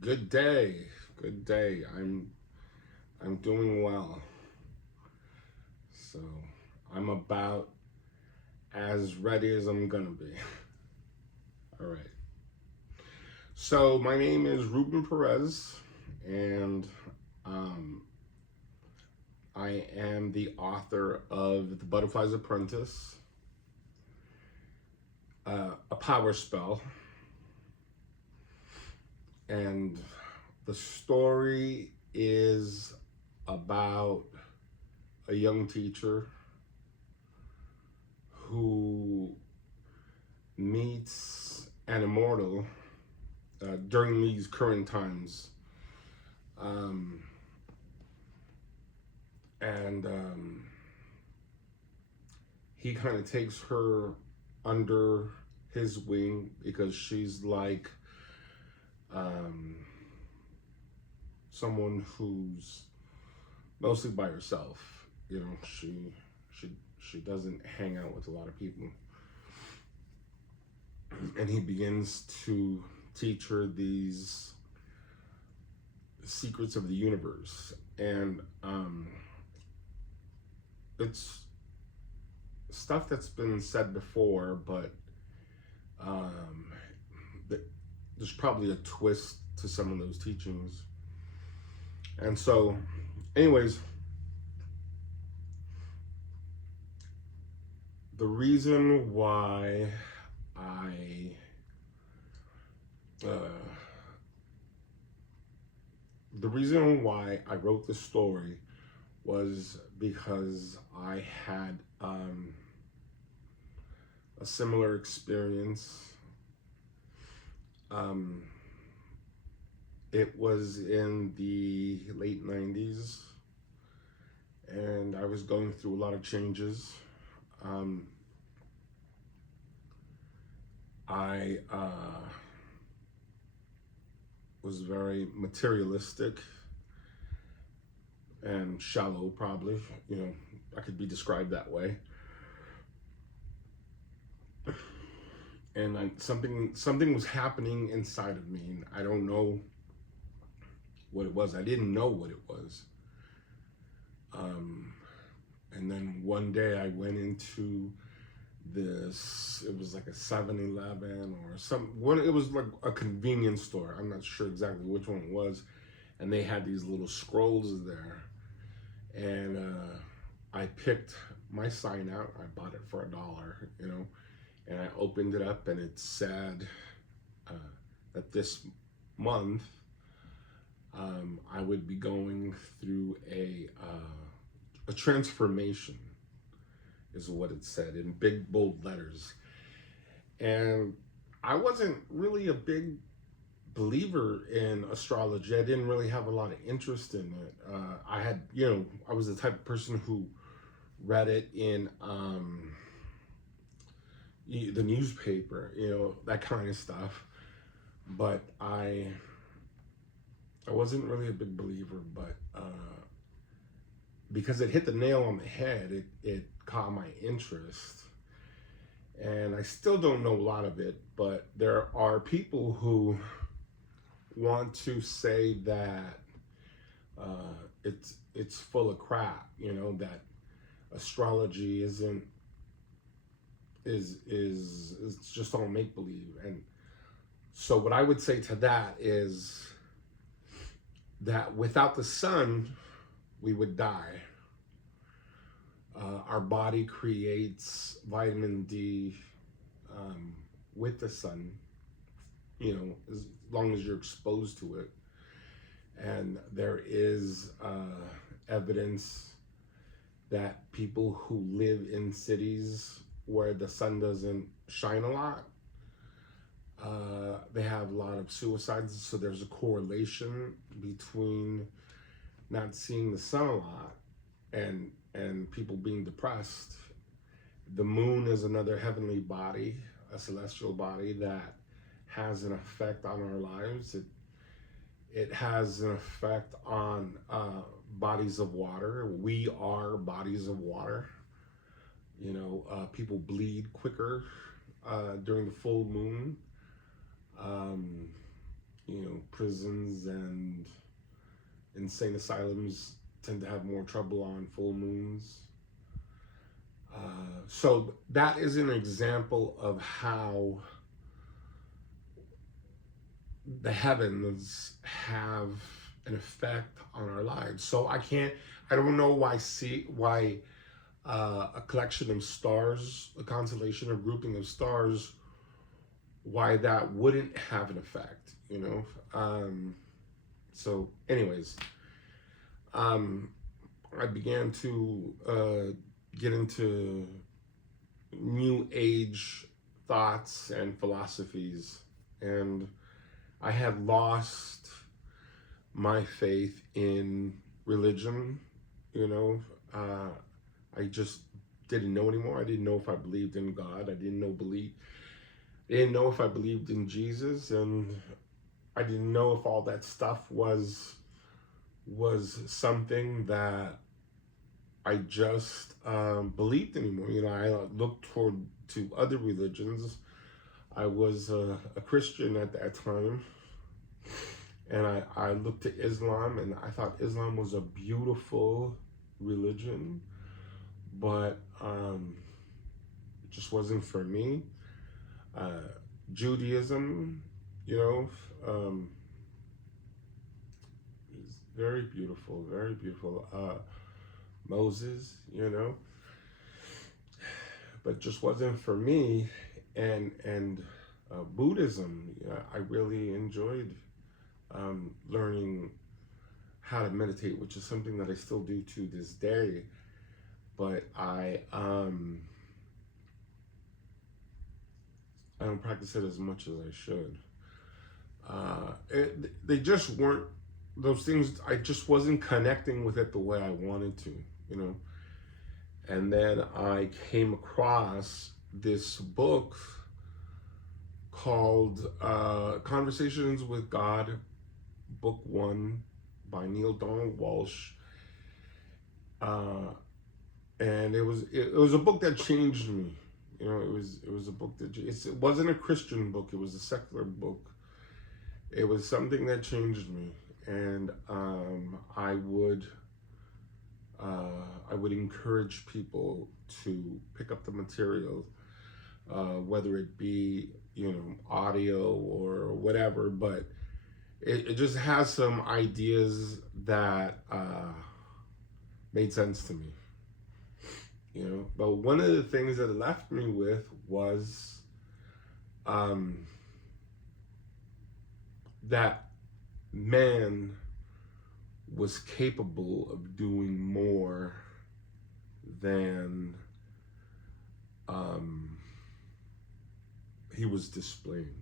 Good day. Good day. I'm doing well. So I'm about as ready as I'm gonna be. All right. So my name is Ruben Perez, and um, I am the author of The Butterfly's Apprentice, a power spell, and the story is about a young teacher who meets an immortal during these current times. Um, and he kind of takes her under his wing because she's like um, someone who's mostly by herself. You know, she she doesn't hang out with a lot of people, and he begins to teach her these secrets of the universe. And it's stuff that's been said before, but um, there's probably a twist to some of those teachings. And so, anyways, the reason why I uh, the reason why I wrote this story was because I had a similar experience. Um, it was in the late 90s, and I was going through a lot of changes. Um, I was very materialistic and shallow, probably. You know, I could be described that way. And something was happening inside of me, and I don't know what it was. I didn't know what it was. Um, and then one day I went into this. It was like a 7-Eleven or some one. It was like a convenience store. I'm not sure exactly which one it was, and they had these little scrolls there, and I picked my sign out. I bought it for $1, you know, and I opened it up, and it said uh, that this month I would be going through a transformation, is what it said in big bold letters. And I wasn't really a big believer in astrology. I didn't really have a lot of interest in it. I had, you know, I was the type of person who read it in the newspaper, you know, that kind of stuff. But I wasn't really a big believer. But because it hit the nail on the head, it caught my interest. And I still don't know a lot of it, but there are people who want to say that it's full of crap, you know, that astrology isn't is it's just all make believe. And so what I would say to that is that without the sun we would die. Our body creates vitamin D um, with the sun, you know, as long as you're exposed to it. And there is evidence that people who live in cities where the sun doesn't shine a lot, they have a lot of suicides. So there's a correlation between not seeing the sun a lot and people being depressed. The moon is another heavenly body, a celestial body that has an effect on our lives. It has an effect on bodies of water. We are bodies of water. You know, people bleed quicker during the full moon. Um, prisons and insane asylums tend to have more trouble on full moons. So that is an example of how the heavens have an effect on our lives. So I don't know why a collection of stars, a constellation or grouping of stars, why that wouldn't have an effect, So, anyways, I began to get into new age thoughts and philosophies, and I had lost my faith in religion. I just didn't know anymore. I didn't know if I believed in God. I didn't know if I believed in Jesus, and I didn't know if all that stuff was something that I just believed anymore. I looked to other religions. I was a Christian at that time, and I looked to Islam, and I thought Islam was a beautiful religion, but it just wasn't for me. Judaism, is very beautiful, very beautiful. Moses, but just wasn't for me. And Buddhism, I really enjoyed learning how to meditate, which is something that I still do to this day. But I don't practice it as much as I should. They just weren't those things. I just wasn't connecting with it the way I wanted to, And then I came across this book called Conversations with God, Book 1 by Neil Donald Walsh. And it was a book that changed me. It was a book that it wasn't a Christian book. It was a secular book. It was something that changed me, and I would encourage people to pick up the material, whether it be audio or whatever. But it just has some ideas that made sense to me. But one of the things that it left me with was that man was capable of doing more than he was displaying,